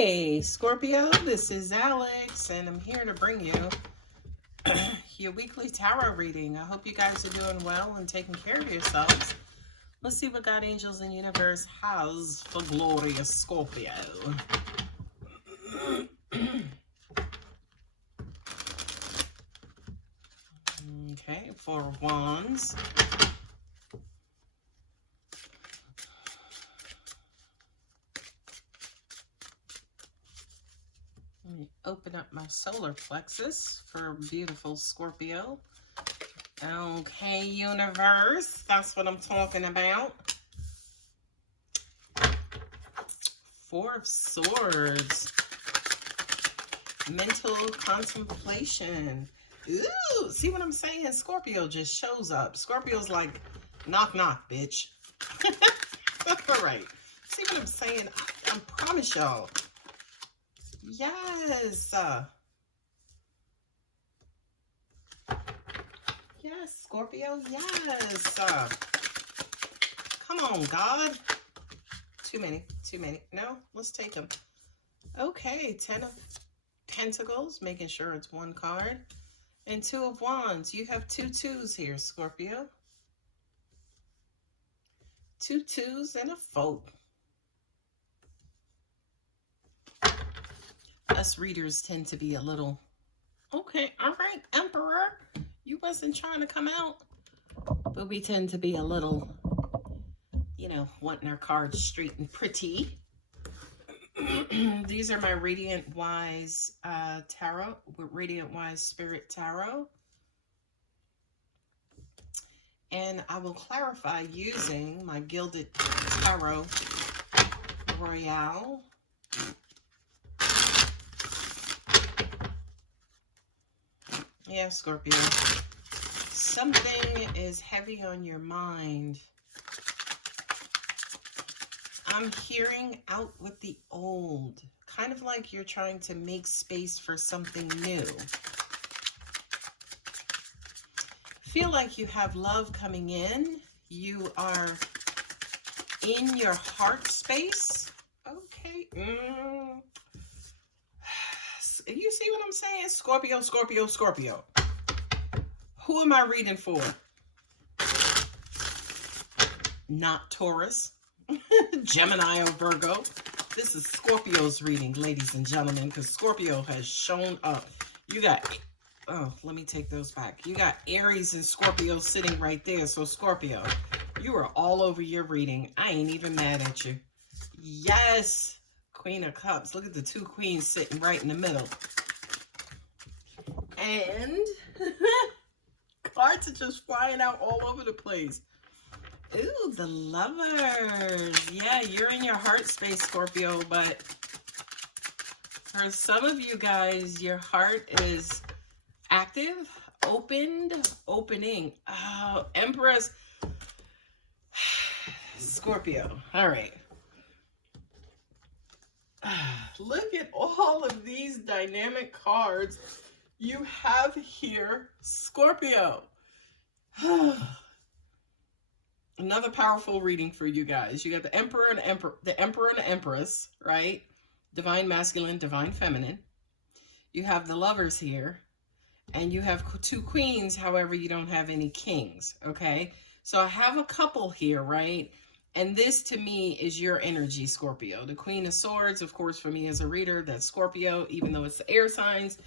Hey, Scorpio, this is Alex, and I'm here to bring you your weekly tarot reading. I hope you guys are doing well and taking care of yourselves. Let's see what God, angels, and universe has for glorious Scorpio. Okay, 4 of Wands. Let me open up my solar plexus for beautiful Scorpio. Okay, universe, that's what I'm talking about. 4 of Swords. Mental contemplation. Ooh, see what I'm saying? Scorpio just shows up. Scorpio's like, knock, knock, bitch. All right. See what I'm saying? I promise y'all. Yes. Yes, Scorpio. Yes. Come on, God. Too many. No, let's take them. Okay, 10 of Pentacles, making sure it's one card. And 2 of Wands. You have 2 twos here, Scorpio. 2 twos and a 4. Us readers tend to be a little, okay, all right, Emperor, you wasn't trying to come out, but we tend to be a little, you know, wanting our cards straight and pretty. These are my Radiant Wise Tarot, Radiant Wise Spirit Tarot. And I will clarify using my Gilded Tarot Royale. Yeah, Scorpio. Something is heavy on your mind. I'm hearing out with the old. Kind of like you're trying to make space for something new. Feel like you have love coming in. You are in your heart space. Okay. You see what I'm saying? Scorpio, Scorpio, Scorpio. Who am I reading for? Not Taurus, Gemini, or Virgo. This is Scorpio's reading, ladies and gentlemen, because Scorpio has shown up. You got, oh, let me take those back. You got Aries and Scorpio sitting right there. So Scorpio, you are all over your reading. I ain't even mad at you. Yes. Queen of Cups. Look at the 2 queens sitting right in the middle. And cards are just flying out all over the place. Ooh, the Lovers. Yeah, you're in your heart space, Scorpio, but for some of you guys, your heart is active, opening. Oh, Empress. Scorpio. All right. Look at all of these dynamic cards you have here, Scorpio. Another powerful reading for you guys. You got the Emperor and the Emperor and the Empress, right? Divine masculine, divine feminine. You have the Lovers here, and you have 2 queens. However, you don't have any kings. Okay, so I have a couple here, right? And this, to me, is your energy, Scorpio. The Queen of Swords, of course, for me as a reader, that's Scorpio, even though it's the air signs.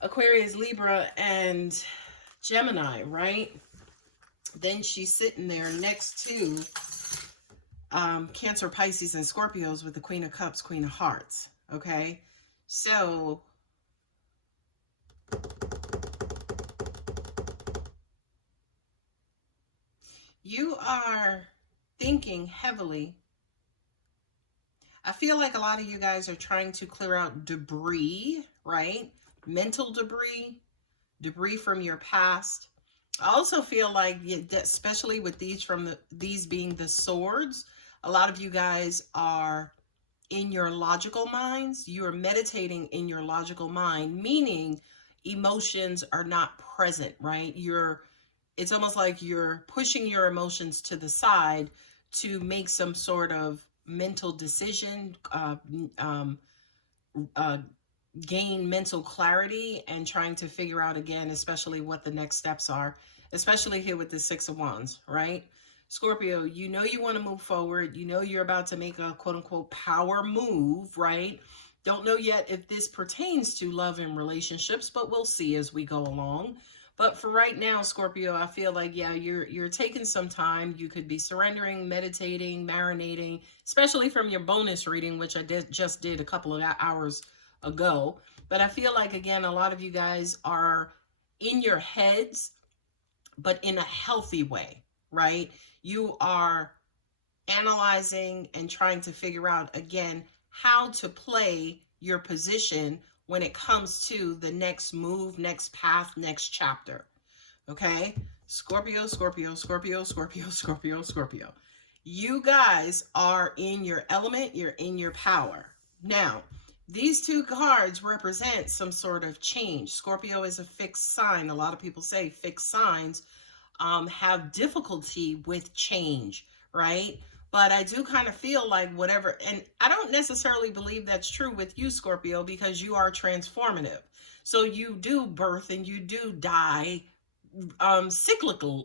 Aquarius, Libra, and Gemini, right? Then she's sitting there next to Cancer, Pisces, and Scorpios with the Queen of Cups, Queen of Hearts, okay? So you are thinking heavily. I feel like a lot of you guys are trying to clear out debris, right? Mental debris from your past. I also feel like, especially with these being the swords, a lot of you guys are in your logical minds. You are meditating in your logical mind, meaning emotions are not present, right? It's almost like you're pushing your emotions to the side to make some sort of mental decision, gain mental clarity and trying to figure out again, especially what the next steps are, especially here with the Six of Wands, right? Scorpio, you know you want to move forward. You know you're about to make a quote unquote power move, right? Don't know yet if this pertains to love and relationships, but we'll see as we go along. But for right now, Scorpio, I feel like, yeah, you're taking some time. You could be surrendering, meditating, marinating, especially from your bonus reading, which I just did a couple of hours ago. But I feel like, again, a lot of you guys are in your heads, but in a healthy way, right? You are analyzing and trying to figure out, again, how to play your position when it comes to the next move, next path, next chapter. Okay? Scorpio, Scorpio, Scorpio, Scorpio, Scorpio, Scorpio. You guys are in your element, you're in your power. Now, these two cards represent some sort of change. Scorpio is a fixed sign. A lot of people say fixed signs have difficulty with change, right? But I do kind of feel like whatever, and I don't necessarily believe that's true with you, Scorpio, because you are transformative. So you do birth and you do die cyclically,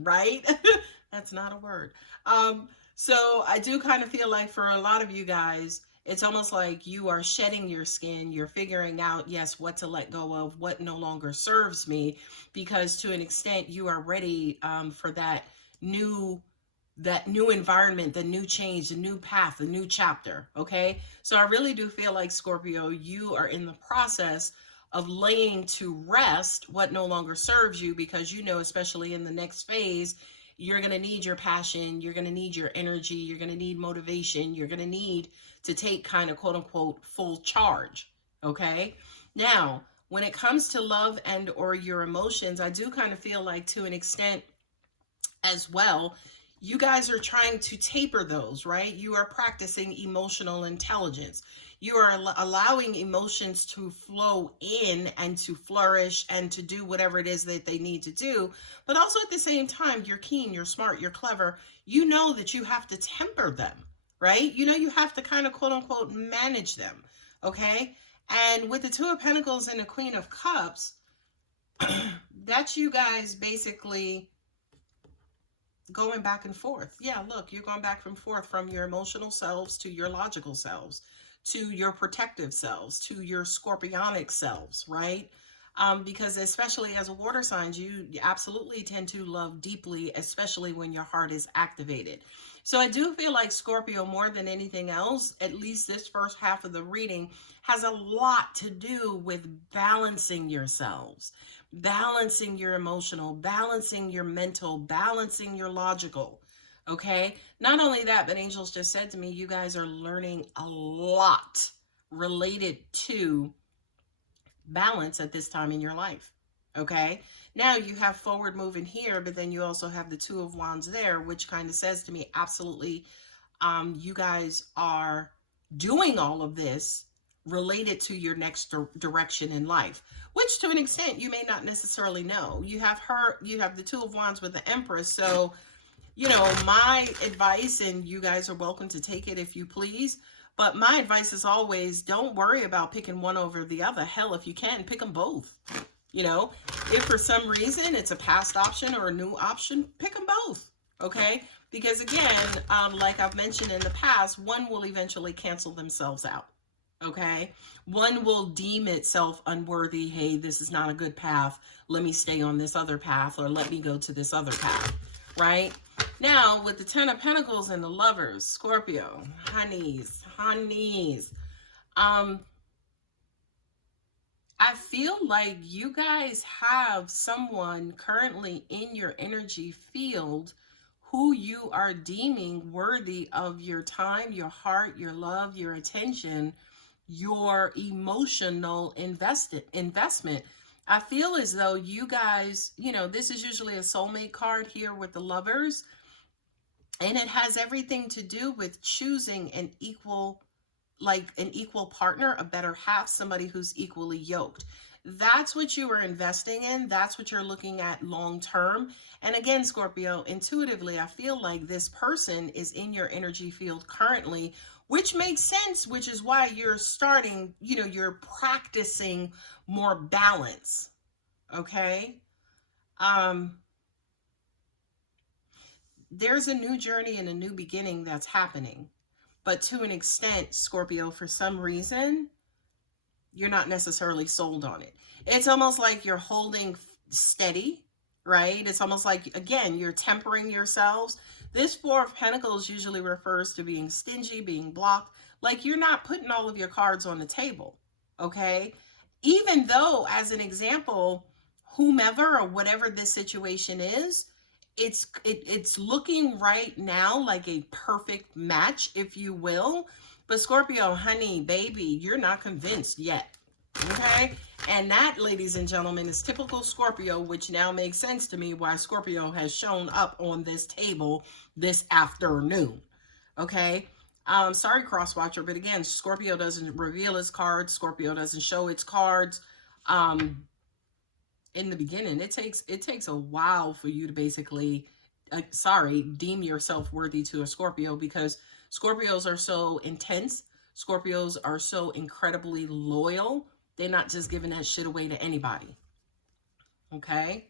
right? That's not a word. So I do kind of feel like for a lot of you guys, it's almost like you are shedding your skin. You're figuring out, yes, what to let go of, what no longer serves me, because to an extent you are ready for that new environment, the new change, the new path, the new chapter. Okay. So I really do feel like, Scorpio, you are in the process of laying to rest what no longer serves you, because you know, especially in the next phase, you're going to need your passion, you're going to need your energy, you're going to need motivation, you're going to need to take kind of quote unquote full charge. Okay. Now, when it comes to love and or your emotions, I do kind of feel like to an extent as well, you guys are trying to taper those, right? You are practicing emotional intelligence. You are allowing emotions to flow in and to flourish and to do whatever it is that they need to do. But also at the same time, you're keen, you're smart, you're clever. You know that you have to temper them, right? You know, you have to kind of quote unquote manage them, okay? And with the Two of Pentacles and the Queen of Cups, that's you guys basically going back and forth. Yeah, look, you're going back and forth from your emotional selves to your logical selves, to your protective selves, to your scorpionic selves, right? Because especially as a water sign, you absolutely tend to love deeply, especially when your heart is activated. So I do feel like Scorpio, more than anything else, at least this first half of the reading, has a lot to do with balancing yourselves, balancing your emotional, balancing your mental, balancing your logical. Okay. Not only that, but angels just said to me, you guys are learning a lot related to balance at this time in your life. Okay. Now you have forward moving here, but then you also have the Two of Wands there, which kind of says to me, absolutely, you guys are doing all of this related to your next direction in life, which to an extent you may not necessarily know. You have the Two of Wands with the Empress. So, you know, my advice, and you guys are welcome to take it if you please, but my advice is always, don't worry about picking one over the other. Hell, if you can, pick them both. You know, if for some reason it's a past option or a new option, pick them both. Okay. Because again, like I've mentioned in the past, one will eventually cancel themselves out. Okay. One will deem itself unworthy. Hey, this is not a good path. Let me stay on this other path, or let me go to this other path. Right. Now with the Ten of Pentacles and the Lovers, Scorpio, honeys. I feel like you guys have someone currently in your energy field who you are deeming worthy of your time, your heart, your love, your attention, your emotional investment. I feel as though you guys, you know, this is usually a soulmate card here with the Lovers, and it has everything to do with choosing an equal partner, a better half, somebody who's equally yoked. That's what you are investing in. That's what you're looking at long term. And again, Scorpio, intuitively, I feel like this person is in your energy field currently which makes sense, which is why you're starting, you're practicing more balance. Okay. There's a new journey and a new beginning that's happening. But to an extent, Scorpio, for some reason, you're not necessarily sold on it. It's almost like you're holding steady, right? It's almost like, again, you're tempering yourselves. This Four of Pentacles usually refers to being stingy, being blocked. Like you're not putting all of your cards on the table, okay? Even though, as an example, whomever or whatever this situation is, it's looking right now like a perfect match, if you will. But Scorpio, honey, baby, you're not convinced yet. Okay? And that, ladies and gentlemen, is typical Scorpio, which now makes sense to me why Scorpio has shown up on this table this afternoon. Okay? Sorry, cross-watcher, but again, Scorpio doesn't reveal its cards. Scorpio doesn't show its cards. In the beginning, it takes a while for you to basically, deem yourself worthy to a Scorpio, because Scorpios are so intense. Scorpios are so incredibly loyal. They're not just giving that shit away to anybody. Okay.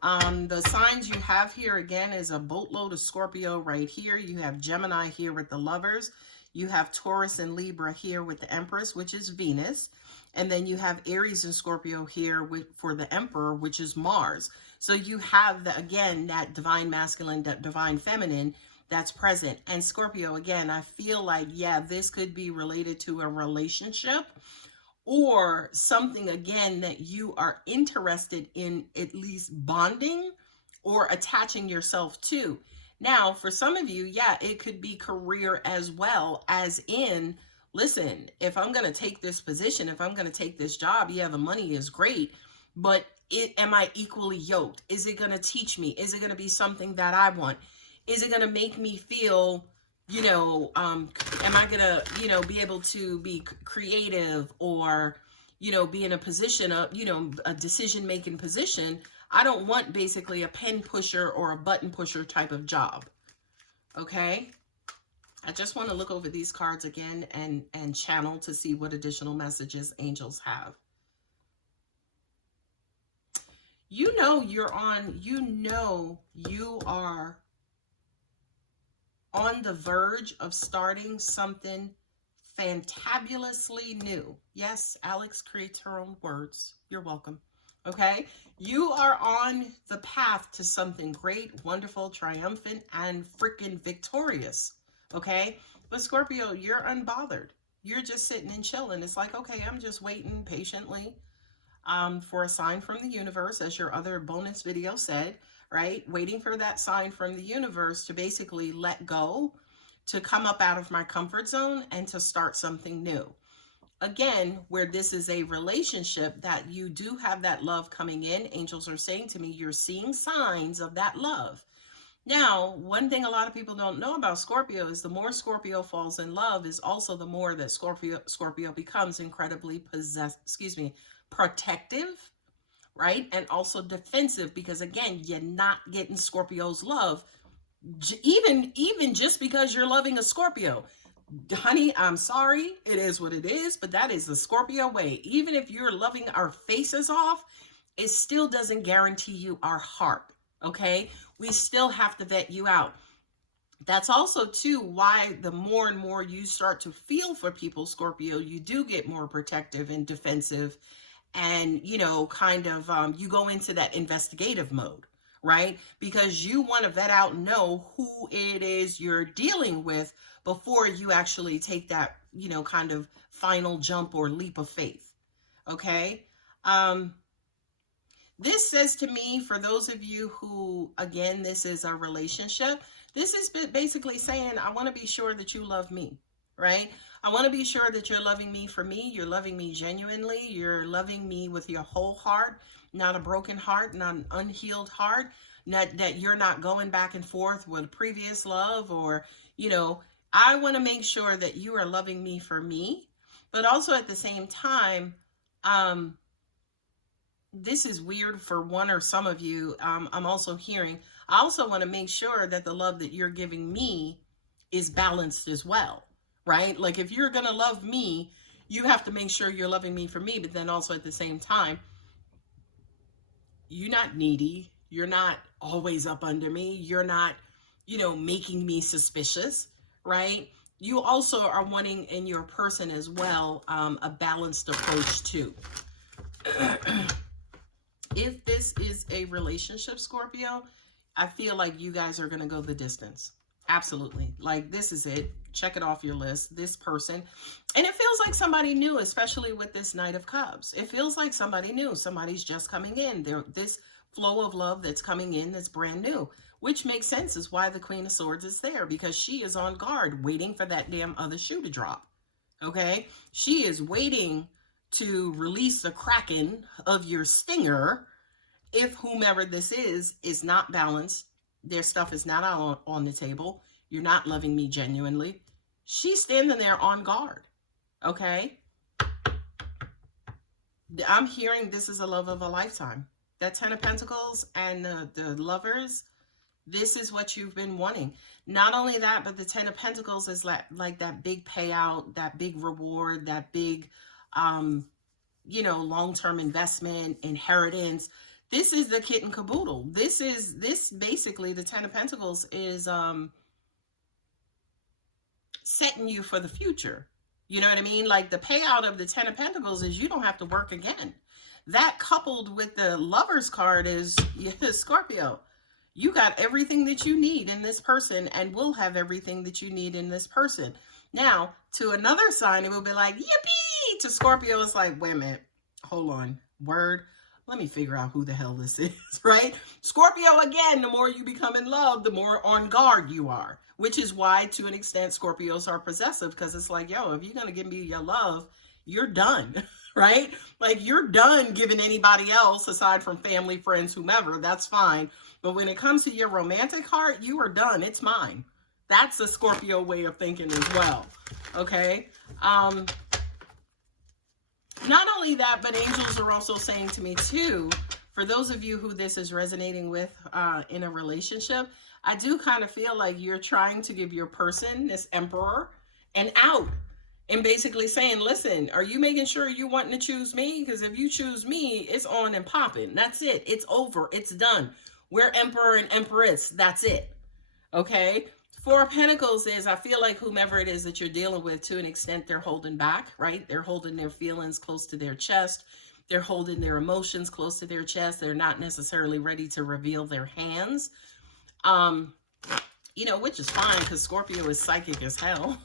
The signs you have here, again, is a boatload of Scorpio right here. You have Gemini here with the Lovers. You have Taurus and Libra here with the Empress, which is Venus. And then you have Aries and Scorpio here for the Emperor, which is Mars. So you have, again, that divine masculine, that divine feminine that's present. And Scorpio, again, I feel like, yeah, this could be related to a relationship or something, again, that you are interested in at least bonding or attaching yourself to. Now, for some of you, yeah, it could be career as well, as in, listen, if I'm going to take this position, if I'm going to take this job, yeah, the money is great, but am I equally yoked? Is it going to teach me? Is it going to be something that I want? Is it going to make me feel, am I going to, be able to be creative or, be in a position of, a decision-making position? I don't want basically a pen pusher or a button pusher type of job. Okay. I just want to look over these cards again and channel to see what additional messages angels have. You are on the verge of starting something fantabulously new. Yes, Alex creates her own words. You're welcome. Okay? You are on the path to something great, wonderful, triumphant, and freaking victorious. Okay? But Scorpio, you're unbothered. You're just sitting and chilling. It's like, okay, I'm just waiting patiently for a sign from the universe, as your other bonus video said, right? Waiting for that sign from the universe to basically let go, to come up out of my comfort zone and to start something new. Again, where this is a relationship that you do have that love coming in, angels are saying to me, you're seeing signs of that love. Now, one thing a lot of people don't know about Scorpio is the more Scorpio falls in love is also the more that Scorpio becomes incredibly protective, right? And also defensive, because again, you're not getting Scorpio's love even just because you're loving a Scorpio. Honey, I'm sorry, it is what it is, but that is the Scorpio way. Even if you're loving our faces off, it still doesn't guarantee you our heart, okay? We still have to vet you out. That's also, too, why the more and more you start to feel for people, Scorpio, you do get more protective and defensive and, you go into that investigative mode, right? Because you want to vet out and know who it is you're dealing with before you actually take that, kind of final jump or leap of faith. Okay. This says to me, for those of you who, again, this is a relationship, this is basically saying, I want to be sure that you love me, right? I want to be sure that you're loving me for me. You're loving me genuinely. You're loving me with your whole heart, not a broken heart, not an unhealed heart, not that you're not going back and forth with previous love or, I want to make sure that you are loving me for me, but also at the same time, this is weird for one or some of you. I'm also hearing, I also want to make sure that the love that you're giving me is balanced as well, right? Like if you're going to love me, you have to make sure you're loving me for me, but then also at the same time, you're not needy. You're not always up under me. You're not, making me suspicious, right? You also are wanting in your person as well a balanced approach too. If this is a relationship, Scorpio, I feel like you guys are going to go the distance. Absolutely. Like this is it. Check it off your list. This person. And it feels like somebody new, especially with this Knight of Cups. It feels like somebody new. Somebody's just coming in. This flow of love that's coming in that's brand new, which makes sense is why the Queen of Swords is there, because she is on guard waiting for that damn other shoe to drop. Okay? She is waiting to release the kraken of your stinger if whomever this is not balanced, their stuff is not on the table, you're not loving me genuinely, she's standing there on guard. Okay? I'm hearing this is a love of a lifetime. That 10 of Pentacles and the Lovers, this is what you've been wanting. Not only that, but the 10 of Pentacles is like that big payout, that big reward, that big, long-term investment, inheritance. This is the kit and caboodle. This basically, the 10 of Pentacles is setting you for the future. You know what I mean? Like the payout of the 10 of Pentacles is you don't have to work again. That coupled with the Lovers card is Scorpio. You got everything that you need in this person and will have everything that you need in this person. Now, to another sign, it will be like, yippee! To Scorpio, it's like, wait a minute. Hold on. Word. Let me figure out who the hell this is, right? Scorpio, again, the more you become in love, the more on guard you are. Which is why, to an extent, Scorpios are possessive. Because it's like, yo, if you're going to give me your love, you're done, right? Like, you're done giving anybody else, aside from family, friends, whomever. That's fine. But when it comes to your romantic heart, you are done. It's mine. That's a Scorpio way of thinking as well. Okay? Not only that, but angels are also saying to me too, for those of you who this is resonating with in a relationship, I do kind of feel like you're trying to give your person, this Emperor, an out. And basically saying, listen, are you making sure you wanting to choose me? Because if you choose me, it's on and popping. That's it. It's over. It's done. We're Emperor and Empress. That's it. Okay? Four of Pentacles is, I feel like whomever it is that you're dealing with, to an extent, they're holding back, right? They're holding their feelings close to their chest. They're holding their emotions close to their chest. They're not necessarily ready to reveal their hands. Which is fine because Scorpio is psychic as hell.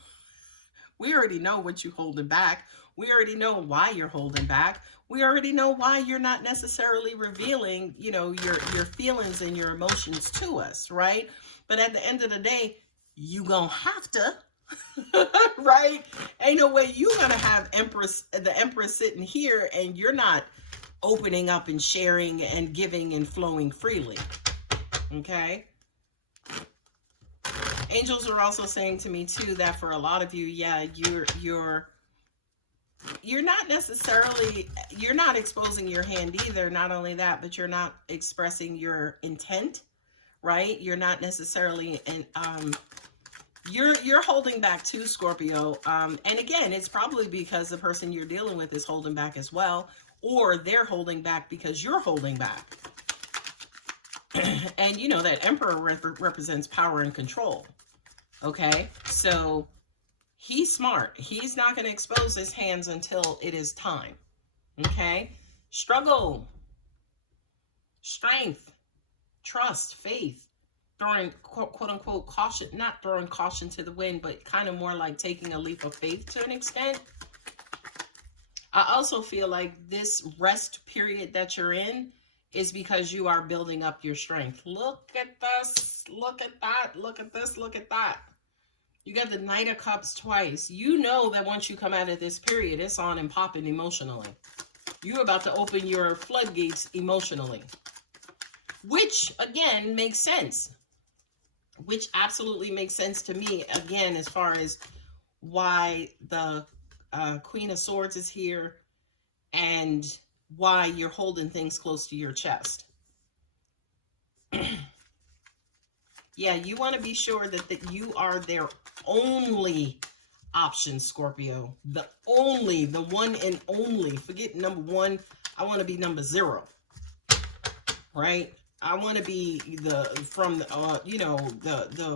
We already know what you're holding back. We already know why you're holding back. We already know why you're not necessarily revealing, your feelings and your emotions to us, right? But at the end of the day, you gonna have to, right? Ain't no way you gonna have the Empress sitting here and you're not opening up and sharing and giving and flowing freely, okay? Angels are also saying to me too that for a lot of you, yeah, you're not necessarily, you're not exposing your hand either. Not only that, but you're not expressing your intent, right? You're not necessarily, you're holding back too, Scorpio. And again, it's probably because the person you're dealing with is holding back as well, or they're holding back because you're holding back. And that Emperor represents power and control. Okay, so he's smart. He's not going to expose his hands until it is time. Okay, struggle, strength, trust, faith, throwing quote unquote caution, not throwing caution to the wind, but kind of more like taking a leap of faith to an extent. I also feel like this rest period that you're in is because you are building up your strength. Look at this, look at that, look at this, look at that. You got the Knight of Cups twice. You know that once you come out of this period, it's on and popping emotionally. You're about to open your floodgates emotionally. Which, again, makes sense. Which absolutely makes sense to me, again, as far as why the Queen of Swords is here and why you're holding things close to your chest. Yeah, you want to be sure that you are their only option, Scorpio. The one and only. Forget number one. I want to be number 0. Right? I want to be the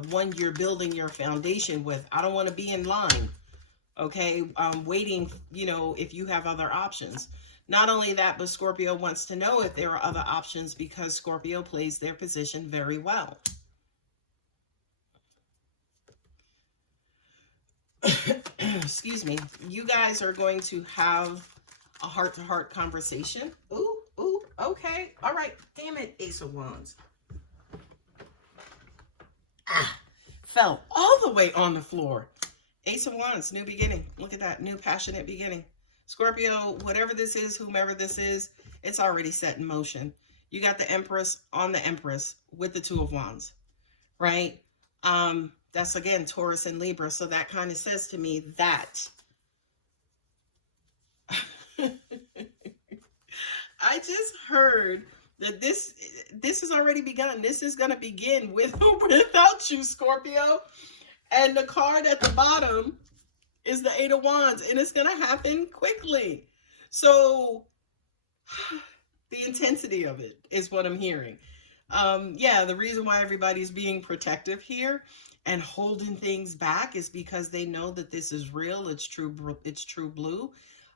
one you're building your foundation with. I don't want to be in line. Okay? Waiting, if you have other options. Not only that, but Scorpio wants to know if there are other options because Scorpio plays their position very well. Excuse me. You guys are going to have a heart-to-heart conversation. Ooh, okay. All right. Damn it, Ace of Wands. Fell all the way on the floor. Ace of Wands, new beginning. Look at that, new passionate beginning. Scorpio, whatever this is, whomever this is, it's already set in motion. You got the Empress on the Empress with the Two of Wands, right? That's, again, Taurus and Libra. So that kind of says to me that I just heard that this has already begun. This is going to begin without you, Scorpio. And the card at the bottom is the Eight of Wands, and it's going to happen quickly. So the intensity of it is what I'm hearing. Yeah, the reason why everybody's being protective here and holding things back is because they know that this is real. It's true blue.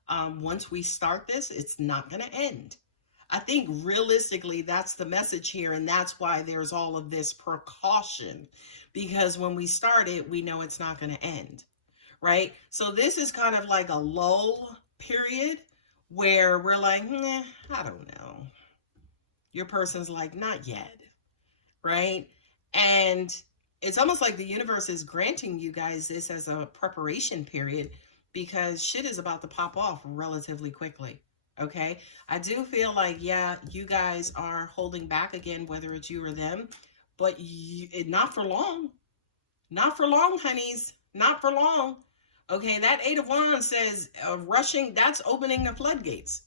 Once we start this, it's not going to end. I think realistically, that's the message here. And that's why there's all of this precaution, because when we start it, we know it's not going to end. Right. So this is kind of like a lull period where we're like, I don't know. Your person's like, not yet. Right. And it's almost like the universe is granting you guys this as a preparation period because shit is about to pop off relatively quickly. Okay. I do feel like, yeah, you guys are holding back again, whether it's you or them, but not for long. Not for long, honeys. Not for long. Okay. That Eight of Wands says rushing. That's opening the floodgates.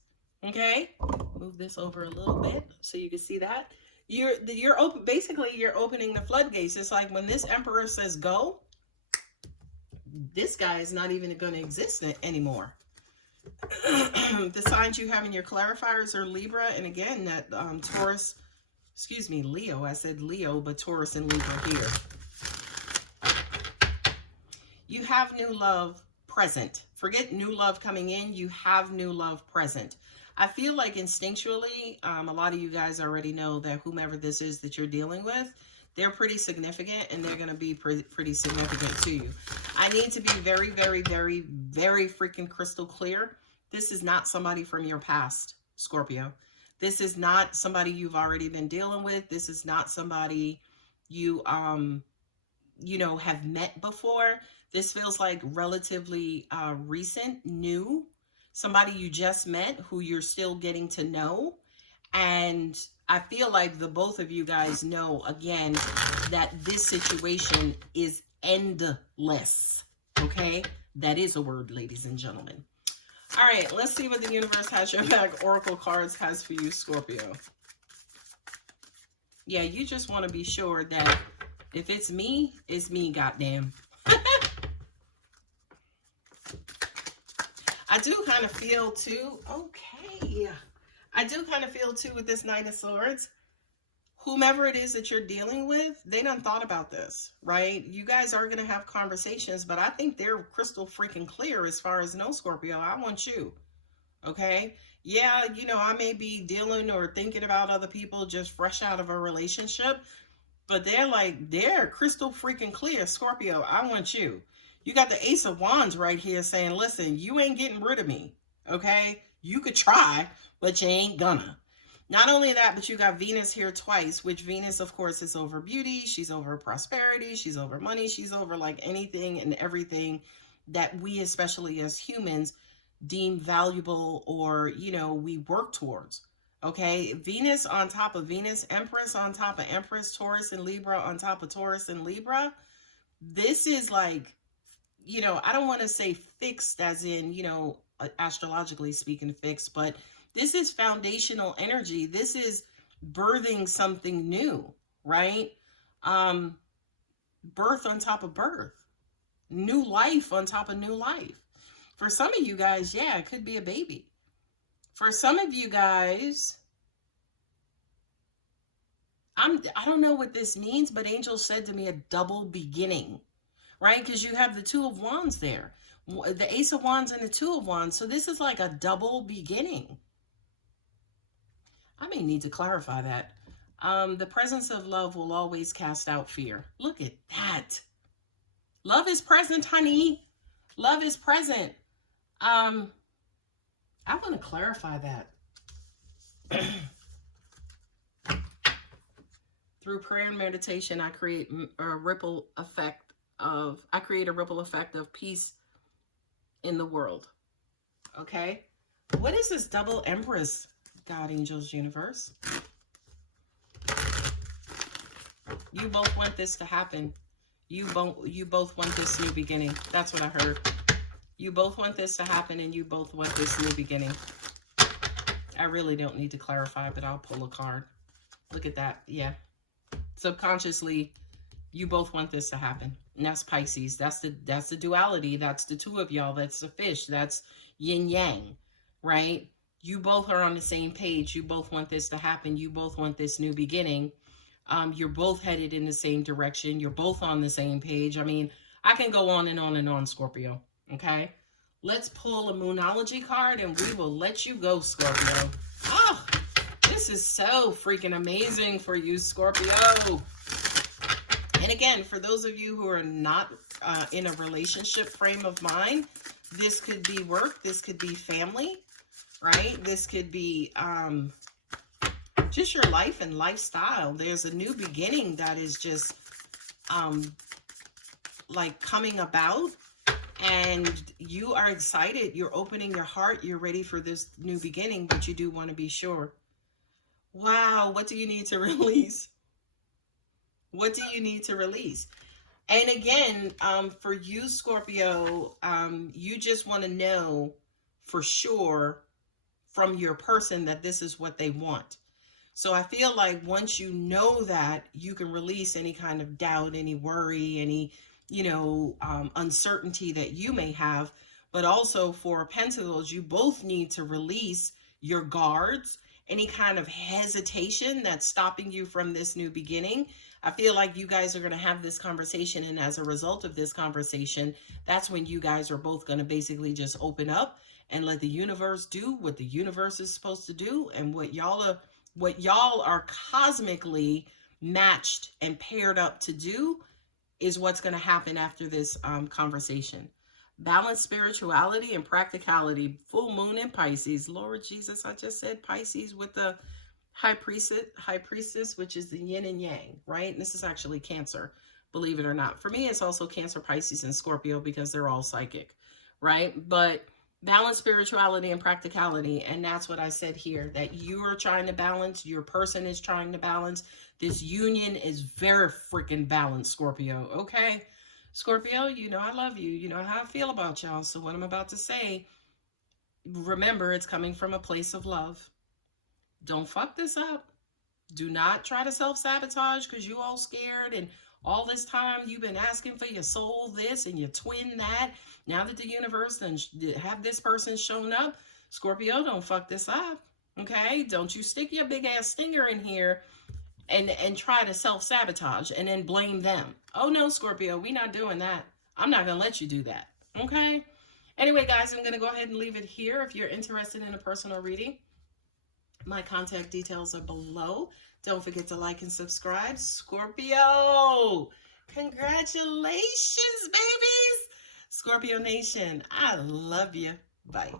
Okay. Move this over a little bit so you can see that. You're open. Basically, you're opening the floodgates. It's like when this Emperor says go, this guy is not even going to exist anymore. The signs you have in your clarifiers are Libra, and again, that Taurus, Leo. I said Leo, but Taurus and Libra here. You have new love present. Forget new love coming in. You have new love present. I feel like instinctually, a lot of you guys already know that whomever this is that you're dealing with, they're pretty significant and they're going to be pretty significant to you. I need to be very, very, very, very freaking crystal clear. This is not somebody from your past, Scorpio. This is not somebody you've already been dealing with. This is not somebody you, have met before. This feels like relatively recent, new. Somebody you just met who you're still getting to know. And I feel like the both of you guys know, again, that this situation is endless. Okay? That is a word, ladies and gentlemen. All right, let's see what the universe has your back. Oracle cards has for you, Scorpio. Yeah, you just want to be sure that if it's me, goddamn. I do kind of feel too, okay. I do kind of feel too with this Knight of Swords, whomever it is that you're dealing with, they done thought about this, right? You guys are going to have conversations, but I think they're crystal freaking clear as far as no, Scorpio, I want you, okay? Yeah, I may be dealing or thinking about other people just fresh out of a relationship, but they're crystal freaking clear, Scorpio, I want you. You got the Ace of Wands right here saying, listen, you ain't getting rid of me, okay? You could try, but you ain't gonna. Not only that, but you got Venus here twice, which Venus, of course, is over beauty. She's over prosperity. She's over money. She's over like anything and everything that we, especially as humans, deem valuable or, we work towards, okay? Venus on top of Venus, Empress on top of Empress, Taurus and Libra on top of Taurus and Libra. This is like, I don't want to say fixed as in, astrologically speaking fixed, but this is foundational energy. This is birthing something new, right? Birth on top of birth. New life on top of new life. For some of you guys, yeah, it could be a baby. For some of you guys, I don't know what this means, but Angel said to me a double beginning, right? Because you have the Two of Wands there, the Ace of Wands and the Two of Wands. So this is like a double beginning. I may need to clarify that. The presence of love will always cast out fear. Look at that. Love is present, honey. Love is present. I want to clarify that. Through prayer and meditation, I create a ripple effect of peace in the world. Okay? What is this double Empress, God, angels, universe? You both want this to happen. You both want this new beginning. That's what I heard. You both want this to happen, and you both want this new beginning. I really don't need to clarify, but I'll pull a card. Look at that. Yeah. Subconsciously, you both want this to happen. And that's Pisces. That's the duality. That's the two of y'all. That's the fish. That's yin yang, right? You both are on the same page. You both want this to happen. You both want this new beginning. You're both headed in the same direction. You're both on the same page. I mean, I can go on and on and on, Scorpio. Okay? Let's pull a Moonology card and we will let you go, Scorpio. Oh, this is so freaking amazing for you, Scorpio. And again, for those of you who are not in a relationship frame of mind, this could be work. This could be family, right? This could be just your life and lifestyle. There's a new beginning that is just like coming about, and you are excited. You're opening your heart. You're ready for this new beginning, but you do want to be sure. Wow, what do you need to release? What do you need to release? And again, for you, Scorpio, you just want to know for sure from your person that this is what they want. So I feel like once you know that, you can release any kind of doubt, any worry, any, uncertainty that you may have. But also for Pentacles, you both need to release your guards, any kind of hesitation that's stopping you from this new beginning. I feel like you guys are going to have this conversation, and as a result of this conversation, that's when you guys are both going to basically just open up and let the universe do what the universe is supposed to do, and what y'all are cosmically matched and paired up to do is what's going to happen after this conversation. Balance spirituality and practicality. Full moon in Pisces. Lord Jesus, I just said Pisces with the high priestess, which is the yin and yang, right? And this is actually Cancer, believe it or not. For me, it's also Cancer, Pisces, and Scorpio because they're all psychic, right? But balance spirituality and practicality. And that's what I said here, that you are trying to balance. Your person is trying to balance. This union is very freaking balanced, Scorpio, okay? Scorpio, you know I love you. You know how I feel about y'all. So what I'm about to say, remember, it's coming from a place of love. Don't fuck this up. Do not try to self-sabotage because you all scared, and all this time you've been asking for your soul this and your twin that. Now that the universe then have this person shown up, Scorpio, don't fuck this up, okay? Don't you stick your big ass stinger in here and try to self-sabotage and then blame them. Oh no, Scorpio, we not doing that. I'm not gonna let you do that, okay? Anyway, guys, I'm gonna go ahead and leave it here. If you're interested in a personal reading, my contact details are below. Don't forget to like and subscribe. Scorpio, congratulations, babies. Scorpio Nation, I love you. Bye.